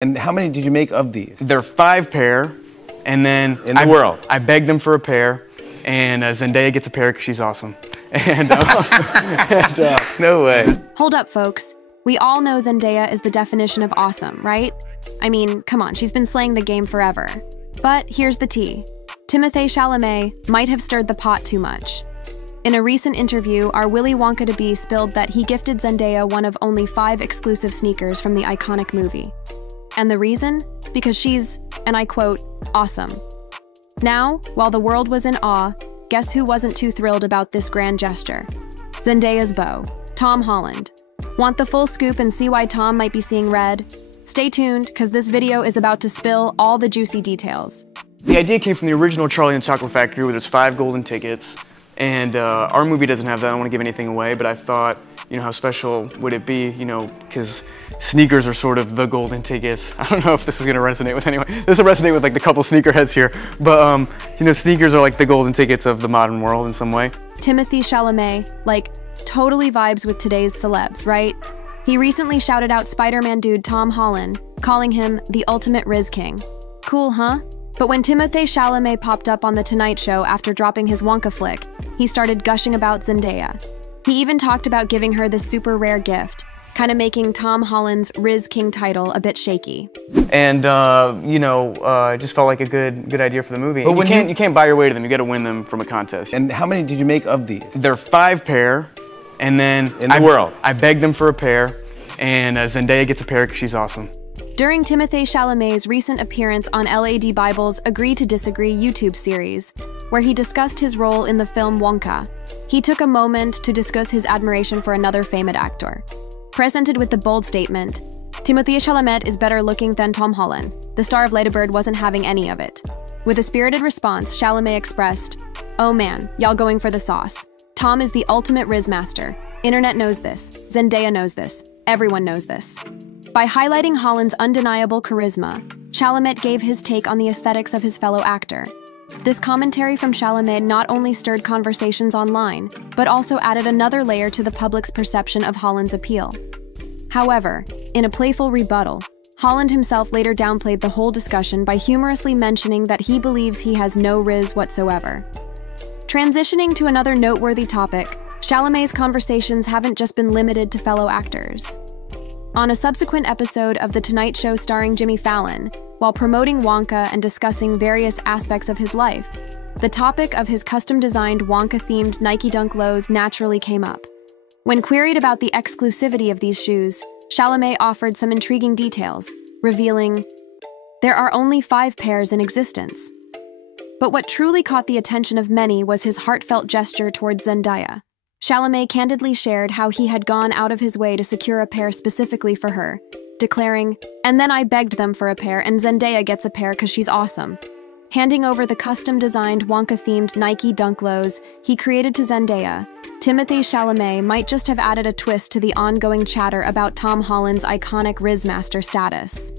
And how many did you make of these? There are 5 pair, and then in the world. I begged them for a pair, and Zendaya gets a pair because she's awesome. And, no way. Hold up, folks. We all know Zendaya is the definition of awesome, right? I mean, come on, she's been slaying the game forever. But here's the tea. Timothée Chalamet might have stirred the pot too much. In a recent interview, our Willy Wonka-to-be spilled that he gifted Zendaya one of only 5 exclusive sneakers from the iconic movie. And the reason? Because she's, and I quote, awesome. Now, while the world was in awe, guess who wasn't too thrilled about this grand gesture? Zendaya's beau, Tom Holland. Want the full scoop and see why Tom might be seeing red? Stay tuned, because this video is about to spill all the juicy details. The idea came from the original Charlie and the Chocolate Factory, where there's 5 golden tickets. And our movie doesn't have that. I don't want to give anything away, but I thought, how special would it be, because sneakers are sort of the golden tickets. I don't know if this is going to resonate with anyone. This will resonate with like the couple sneakerheads here, but sneakers are like the golden tickets of the modern world in some way. Timothée Chalamet, totally vibes with today's celebs, right? He recently shouted out Spider-Man dude Tom Holland, calling him the ultimate Riz King. Cool, huh? But when Timothée Chalamet popped up on The Tonight Show after dropping his Wonka flick, he started gushing about Zendaya. He even talked about giving her this super rare gift, kind of making Tom Holland's Riz King title a bit shaky. And, it just felt like a good idea for the movie. But you can't buy your way to them, you gotta win them from a contest. And how many did you make of these? There are 5 pair, and then in the world. I begged them for a pair, and Zendaya gets a pair because she's awesome. During Timothée Chalamet's recent appearance on LAD Bible's Agree to Disagree YouTube series, where he discussed his role in the film Wonka, he took a moment to discuss his admiration for another famed actor. Presented with the bold statement, Timothée Chalamet is better looking than Tom Holland. The star of Lady Bird wasn't having any of it. With a spirited response, Chalamet expressed, "Oh man, y'all going for the sauce. Tom is the ultimate Riz master. Internet knows this. Zendaya knows this. Everyone knows this." By highlighting Holland's undeniable charisma, Chalamet gave his take on the aesthetics of his fellow actor. This commentary from Chalamet not only stirred conversations online, but also added another layer to the public's perception of Holland's appeal. However, in a playful rebuttal, Holland himself later downplayed the whole discussion by humorously mentioning that he believes he has no Riz whatsoever. Transitioning to another noteworthy topic, Chalamet's conversations haven't just been limited to fellow actors. On a subsequent episode of The Tonight Show starring Jimmy Fallon, while promoting Wonka and discussing various aspects of his life, the topic of his custom-designed Wonka-themed Nike Dunk lows naturally came up. When queried about the exclusivity of these shoes, Chalamet offered some intriguing details, revealing, "There are only 5 pairs in existence." But what truly caught the attention of many was his heartfelt gesture towards Zendaya. Chalamet candidly shared how he had gone out of his way to secure a pair specifically for her, declaring, "And then I begged them for a pair, and Zendaya gets a pair because she's awesome." Handing over the custom-designed Wonka-themed Nike Dunk lows he created to Zendaya, Timothée Chalamet might just have added a twist to the ongoing chatter about Tom Holland's iconic Riz master status.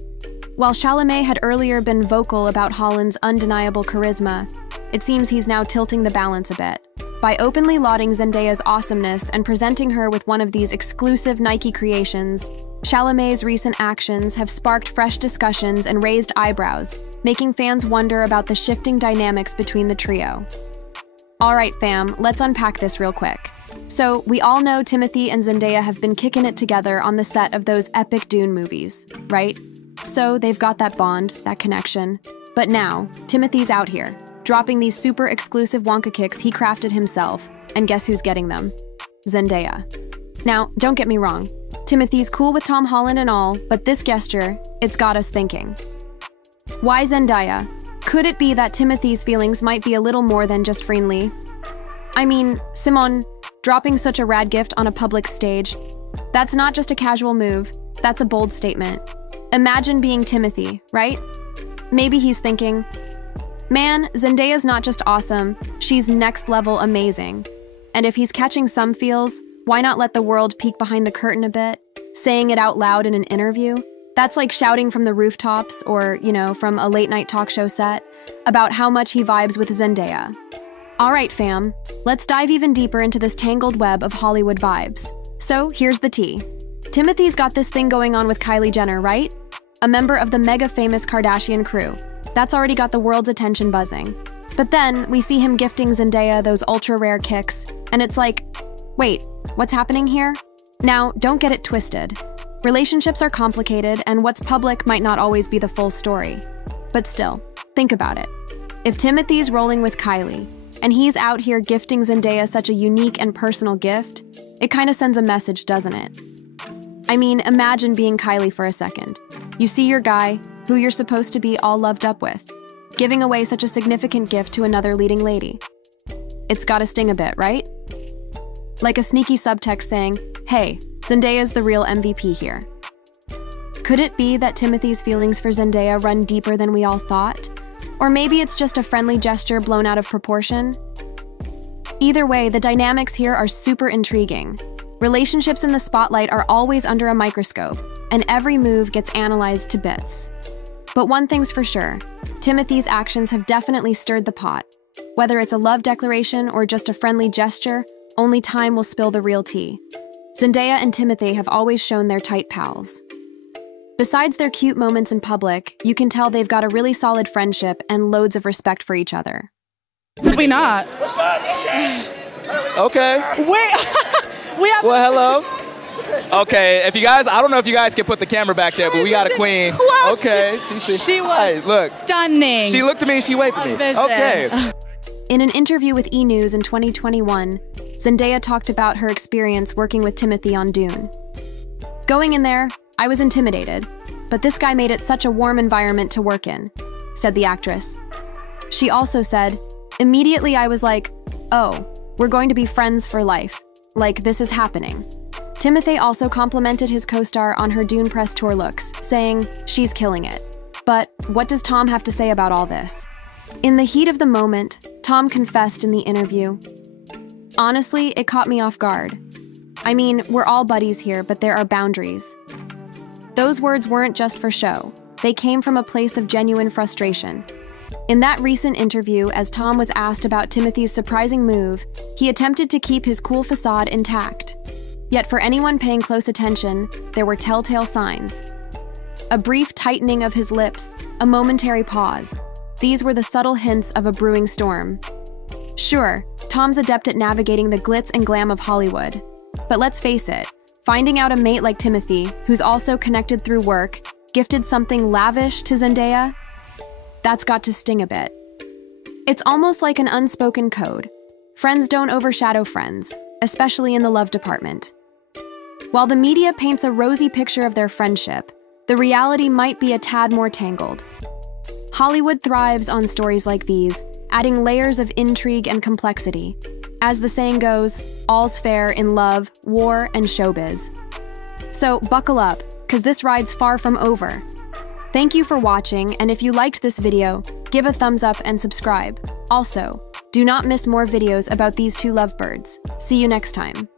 While Chalamet had earlier been vocal about Holland's undeniable charisma, it seems he's now tilting the balance a bit. By openly lauding Zendaya's awesomeness and presenting her with one of these exclusive Nike creations, Chalamet's recent actions have sparked fresh discussions and raised eyebrows, making fans wonder about the shifting dynamics between the trio. Alright fam, let's unpack this real quick. So, we all know Timothée and Zendaya have been kicking it together on the set of those epic Dune movies, right? So, they've got that bond, that connection. But now, Timothy's out here, dropping these super exclusive Wonka kicks he crafted himself, and guess who's getting them? Zendaya. Now, don't get me wrong, Timothy's cool with Tom Holland and all, but this gesture, it's got us thinking. Why Zendaya? Could it be that Timothy's feelings might be a little more than just friendly? I mean, Simon, dropping such a rad gift on a public stage, that's not just a casual move, that's a bold statement. Imagine being Timothée, right? Maybe he's thinking, man, Zendaya's not just awesome, she's next level amazing. And if he's catching some feels, why not let the world peek behind the curtain a bit, saying it out loud in an interview? That's like shouting from the rooftops or, from a late-night talk show set about how much he vibes with Zendaya. Alright fam, let's dive even deeper into this tangled web of Hollywood vibes. So, here's the tea. Timothy's got this thing going on with Kylie Jenner, right? a member of the mega-famous Kardashian crew. That's already got the world's attention buzzing. But then, we see him gifting Zendaya those ultra-rare kicks, and it's like, wait, what's happening here? Now, don't get it twisted. Relationships are complicated, and what's public might not always be the full story. But still, think about it. If Timothy's rolling with Kylie, and he's out here gifting Zendaya such a unique and personal gift, it kind of sends a message, doesn't it? I mean, imagine being Kylie for a second. You see your guy, who you're supposed to be all loved up with, giving away such a significant gift to another leading lady. It's gotta sting a bit, right? Like a sneaky subtext saying, hey, Zendaya's the real MVP here. Could it be that Timothy's feelings for Zendaya run deeper than we all thought? Or maybe it's just a friendly gesture blown out of proportion? Either way, the dynamics here are super intriguing. Relationships in the spotlight are always under a microscope, and every move gets analyzed to bits. But one thing's for sure, Timothy's actions have definitely stirred the pot. Whether it's a love declaration or just a friendly gesture, only time will spill the real tea. Zendaya and Timothée have always shown they're tight pals. Besides their cute moments in public, you can tell they've got a really solid friendship and loads of respect for each other. We not. Okay. Wait. Well, hello. Okay, if you guys, I don't know if you guys can put the camera back there, but we got a queen. Wow, okay. She was hey, look. stunning. She looked at me and she waved at me. Vision. Okay. In an interview with E! News in 2021, Zendaya talked about her experience working with Timothée on Dune. Going in there, I was intimidated, but this guy made it such a warm environment to work in, said the actress. She also said, immediately I was like, oh, we're going to be friends for life. Like, this is happening. Timothée also complimented his co-star on her Dune press tour looks, saying, she's killing it. But what does Tom have to say about all this? In the heat of the moment, Tom confessed in the interview, honestly, it caught me off guard. I mean, we're all buddies here, but there are boundaries. Those words weren't just for show. They came from a place of genuine frustration. In that recent interview, as Tom was asked about Timothy's surprising move, he attempted to keep his cool facade intact. Yet for anyone paying close attention, there were telltale signs. A brief tightening of his lips, a momentary pause. These were the subtle hints of a brewing storm. Sure, Tom's adept at navigating the glitz and glam of Hollywood. But let's face it, finding out a mate like Timothée, who's also connected through work, gifted something lavish to Zendaya, that's got to sting a bit. It's almost like an unspoken code. Friends don't overshadow friends, especially in the love department. While the media paints a rosy picture of their friendship, the reality might be a tad more tangled. Hollywood thrives on stories like these, adding layers of intrigue and complexity. As the saying goes, all's fair in love, war, and showbiz. So buckle up, because this ride's far from over. Thank you for watching, and if you liked this video, give a thumbs up and subscribe. Also, do not miss more videos about these two lovebirds. See you next time.